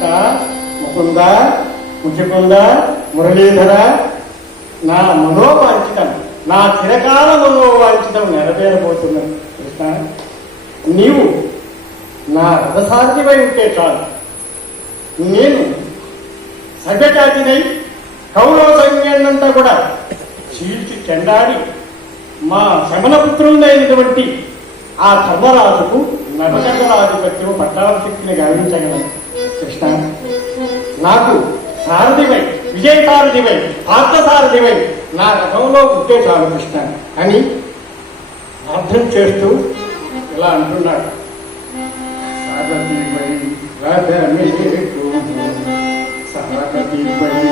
కృష్ణ, ముకుంద, ముచుకుంద, మురళీధర, నా మనోవాంఛితం, నా చిరకాల మనోవాంఛితం నెరవేరబోతున్నది. కృష్ణ, నీవు నా రథసారథివై ఉంటే చాలు. నేను సభ్యజాతినై కౌరవ సైన్యాన్నంతా కూడా చీల్చి చెండాడి మా శమనపుత్రులైనటువంటి ఆ ధర్మరాజుకు నరచంద్రాధిపత్యం పట్టాభిషక్తిని గావించగలను. కృష్ణ, నాకు సారథివై, విజయసారథివై, పార్థసారథివై నా రథంలో ఉంటే చాలు కృష్ణ అని అర్థం చేస్తూ ఇలా అంటున్నాడు. సారథివై రథమేటు, సారథివై